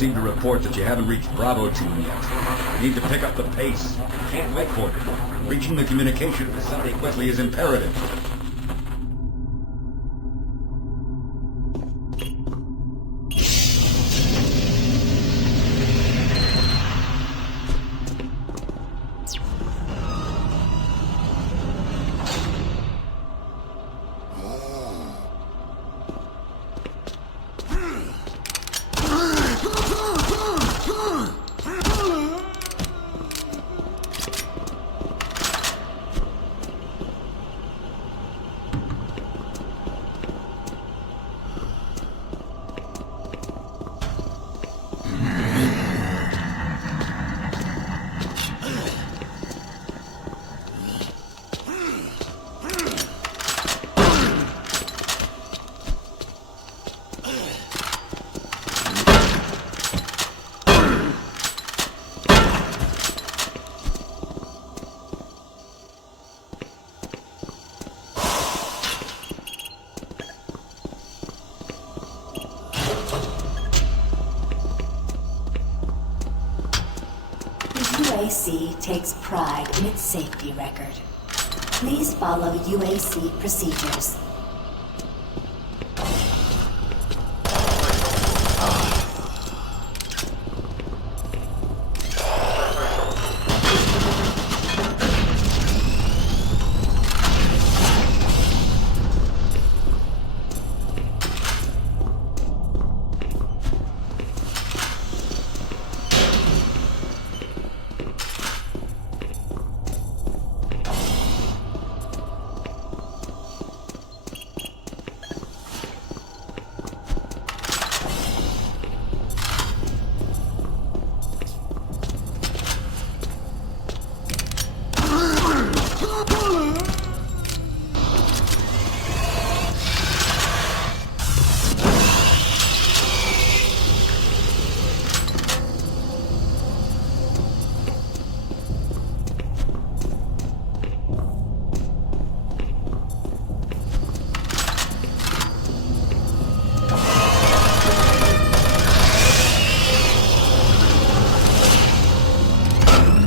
received a report that you haven't reached Bravo Team yet. You need to pick up the pace. Can't wait for it. Reaching the communication facility quickly is imperative. UAC takes pride in its safety record. Please follow UAC procedures.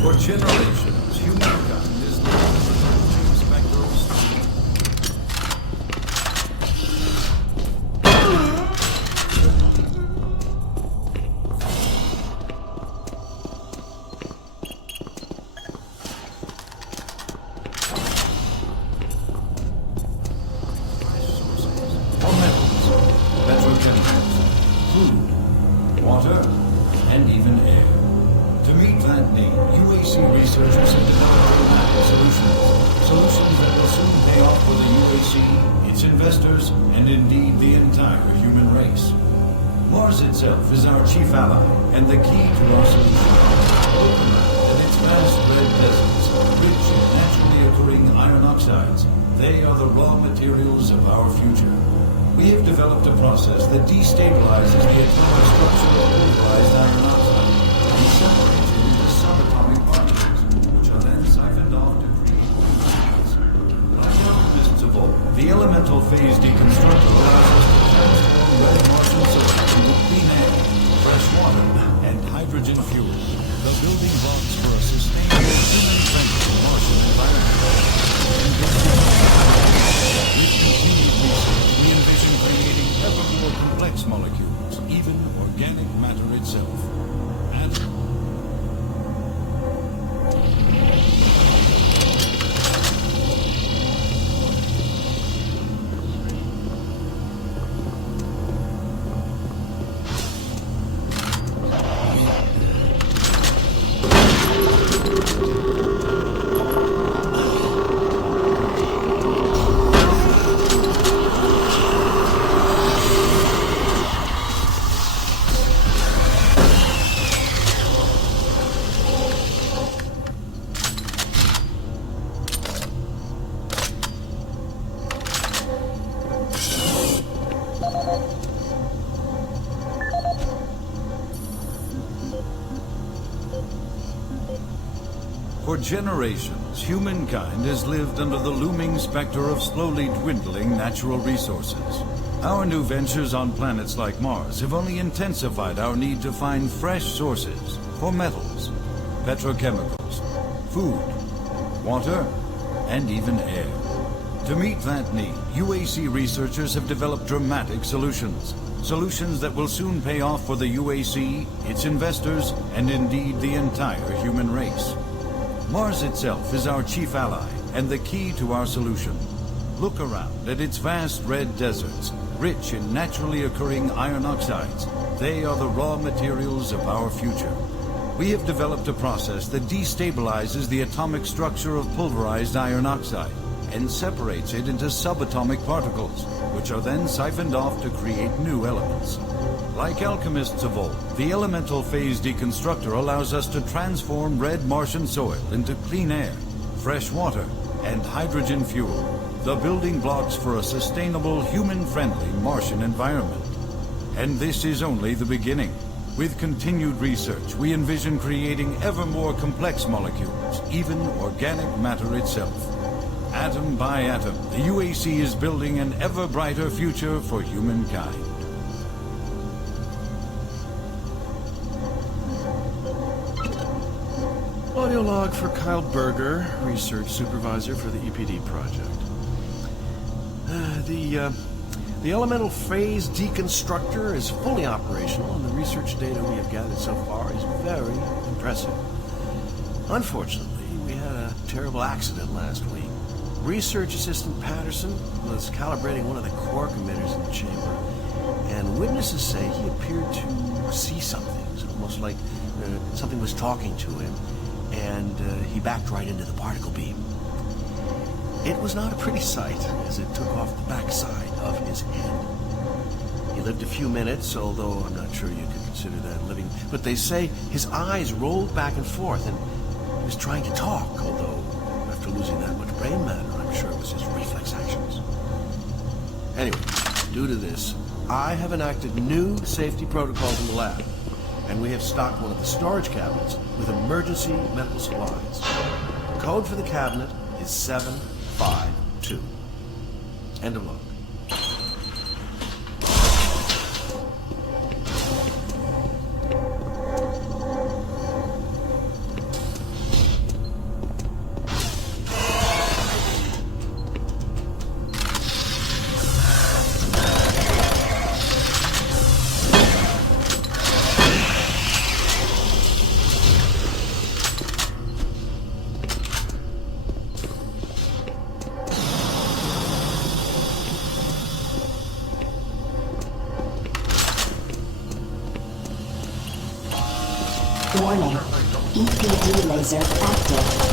For generations, humankind is living spectral state. For metals, petrochemicals, food, water, and even air. To meet that need, UAC researchers have developed dramatic solutions that will soon pay off for the UAC, its investors, and indeed the entire human race. Mars itself is our chief ally, and the key to our solution. Oakland and its vast red deserts, rich in naturally occurring iron oxides, they are the raw materials of our future. We have developed a process that destabilizes the atomic structure of pulverized iron oxide and separates it into subatomic particles, which are then siphoned off to create neutrons. Like alchemists of old, the elemental phase deconstructor allows us to transform red Martian surface into clean air, fresh water, and hydrogen fuel, the building blocks for a sustainable, human-friendly Martian environment. In this with continued research, we envision creating ever more complex molecules, even organic matter itself. And for generations, humankind has lived under the looming specter of slowly dwindling natural resources. Our new ventures on planets like Mars have only intensified our need to find fresh sources for metals, petrochemicals, food, water, and even air. To meet that need, UAC researchers have developed dramatic solutions. Solutions that will soon pay off for the UAC, its investors, and indeed the entire human race. Mars itself is our chief ally and the key to our solution. Look around at its vast red deserts, rich in naturally occurring iron oxides. They are the raw materials of our future. We have developed a process that destabilizes the atomic structure of pulverized iron oxide and separates it into subatomic particles, which are then siphoned off to create new elements. Like alchemists of old, the elemental phase deconstructor allows us to transform red Martian soil into clean air, fresh water, and hydrogen fuel, the building blocks for a sustainable, human-friendly Martian environment. And this is only the beginning. With continued research, we envision creating ever more complex molecules, even organic matter itself. Atom by atom, the UAC is building an ever brighter future for humankind. Audio log for Kyle Berger, research supervisor for the EPD project. The elemental phase deconstructor is fully operational, and the research data we have gathered so far is very impressive. Unfortunately, we had a terrible accident last week. Research assistant Patterson was calibrating one of the quark emitters in the chamber, and witnesses say he appeared to see something. It's almost like something was talking to him, and he backed right into the particle beam. It was not a pretty sight, as it took off the backside of his head. He lived a few minutes, although I'm not sure you could consider that living. But they say his eyes rolled back and forth, and he was trying to talk, although after losing that much brain matter, I'm sure it was his reflex actions. Anyway, due to this, I have enacted new safety protocols in the lab, and we have stocked one of the storage cabinets with emergency medical supplies. The code for the cabinet is 752. End of log. Warning. EPD laser active.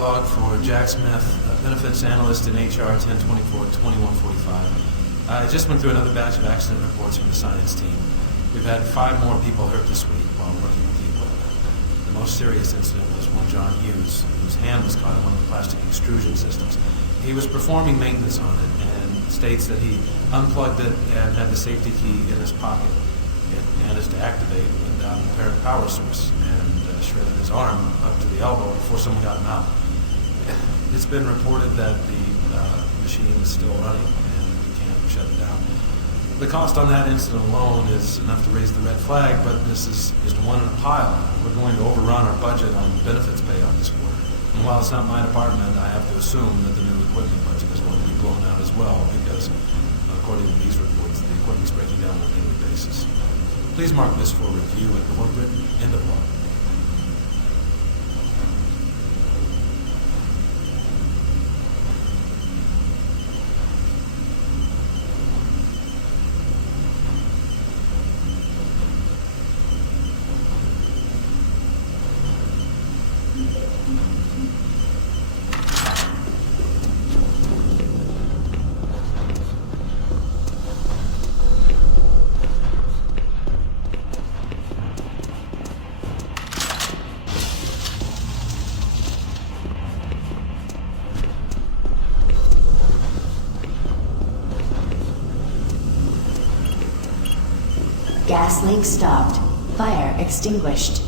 log for Jack Smith, benefits analyst in HR 1024-2145. I just went through another batch of accident reports from the science team. We've had 5 more people hurt this week while working with the equipment. The most serious incident was one John Hughes, whose hand was caught in one of the plastic extrusion systems. He was performing maintenance on it and states that he unplugged it and had the safety key in his pocket. It managed to activate without an apparent power source and shredded his arm up to the elbow before someone got him out. It's been reported that the machine is still running and we can't shut it down. The cost on that incident alone is enough to raise the red flag, but this is just one in a pile. We're going to overrun our budget on benefits payout this quarter. And while it's not my department, I have to assume that the new equipment budget is going to be blown out as well because, according to these reports, the equipment's breaking down on a daily basis. Please mark this for review at corporate. End of log. Gas leak stopped. Fire extinguished.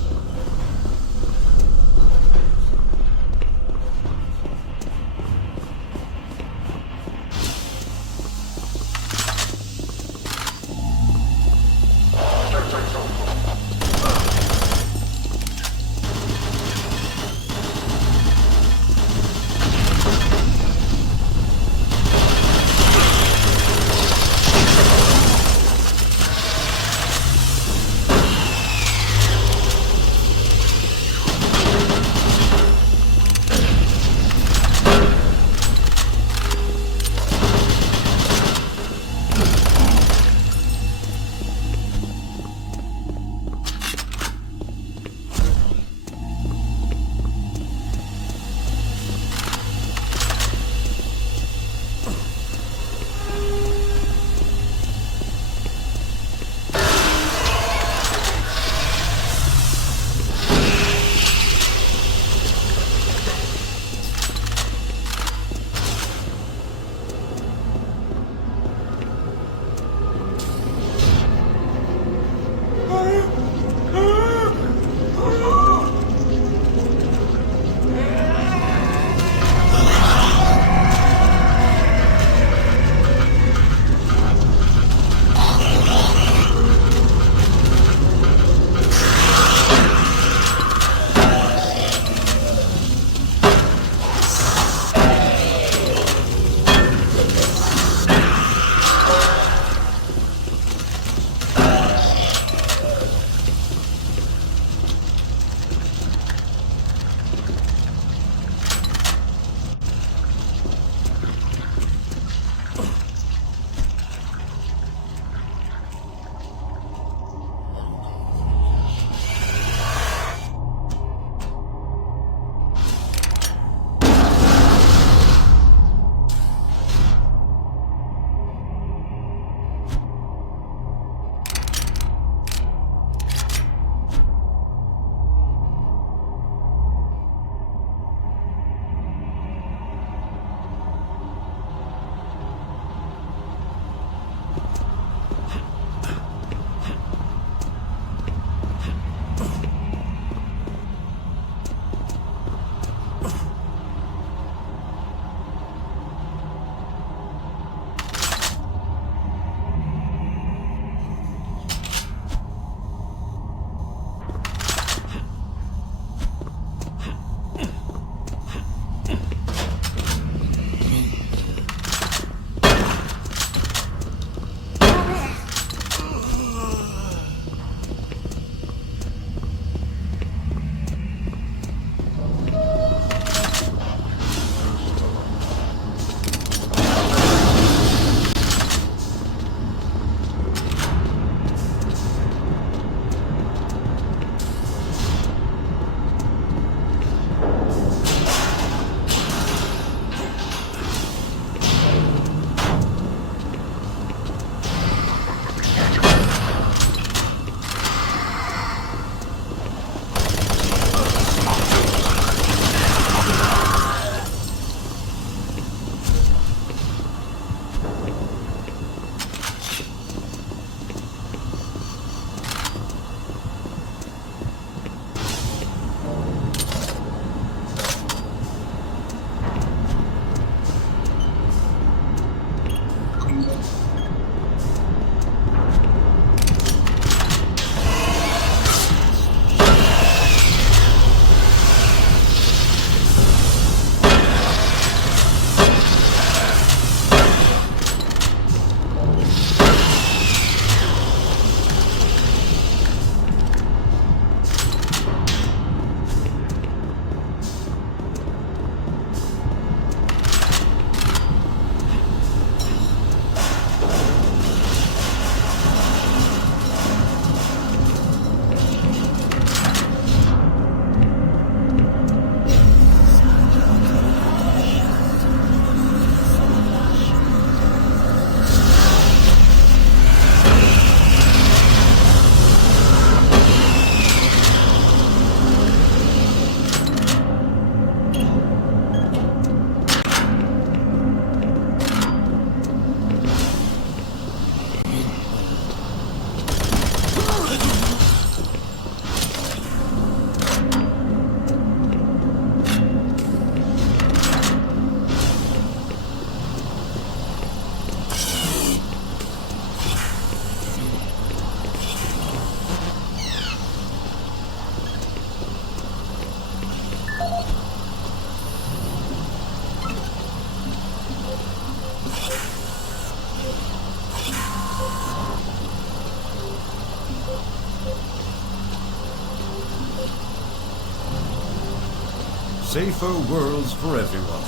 Safer worlds for everyone.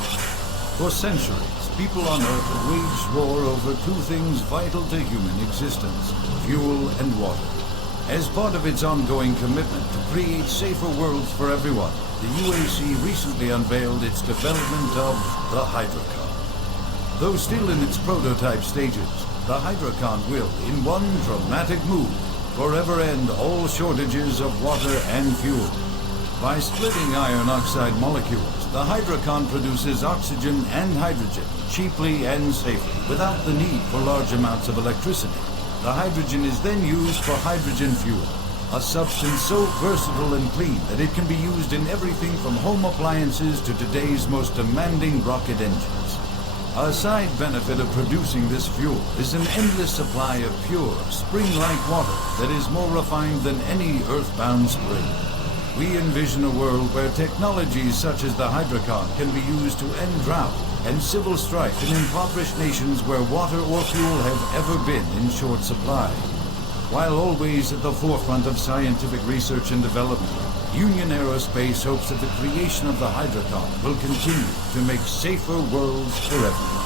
For centuries, people on Earth have waged war over two things vital to human existence: fuel and water. As part of its ongoing commitment to create safer worlds for everyone, the UAC recently unveiled its development of the Hydrocon. Though still in its prototype stages, the Hydrocon will, in one dramatic move, forever end all shortages of water and fuel. By splitting iron oxide molecules, the Hydrocon produces oxygen and hydrogen cheaply and safely, without the need for large amounts of electricity. The hydrogen is then used for hydrogen fuel, a substance so versatile and clean that it can be used in everything from home appliances to today's most demanding rocket engines. A side benefit of producing this fuel is an endless supply of pure, spring-like water that is more refined than any earthbound spring. We envision a world where technologies such as the Hydrocon can be used to end drought and civil strife in impoverished nations where water or fuel have ever been in short supply. While always at the forefront of scientific research and development, Union Aerospace hopes that the creation of the Hydrocon will continue to make safer worlds for everyone.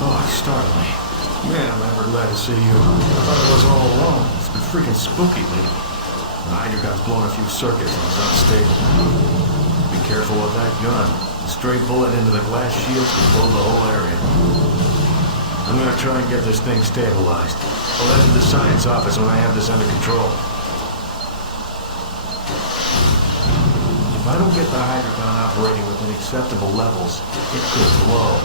Oh, it startled me. Man, I'm ever glad to see you. I thought it was all alone. It's been freaking spooky lately. The Hydrocon's blown a few circuits and it's unstable. Be careful with that gun. A stray bullet into the glass shields can blow the whole area. I'm gonna try and get this thing stabilized. I'll head to the science office when I have this under control. If I don't get the Hydrocon operating within acceptable levels, it could blow.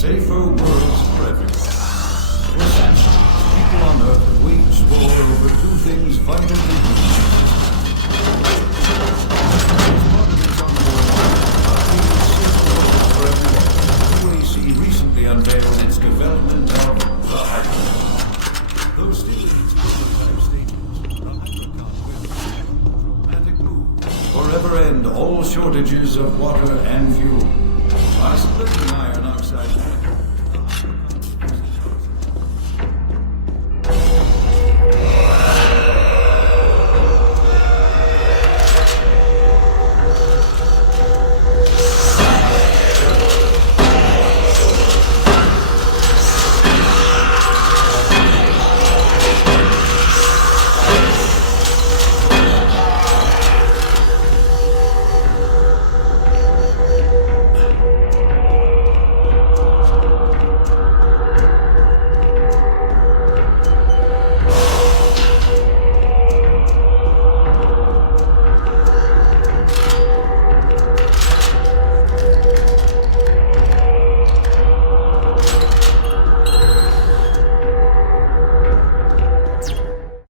Safer worlds for everyone. For centuries, people on Earth have waged war over two things vital UAC recently unveiled its development of the Hypercar. Those stations, prototype stations, the Hypercar will, dramatic move, forever end all shortages of water and fuel by splitting iron oxide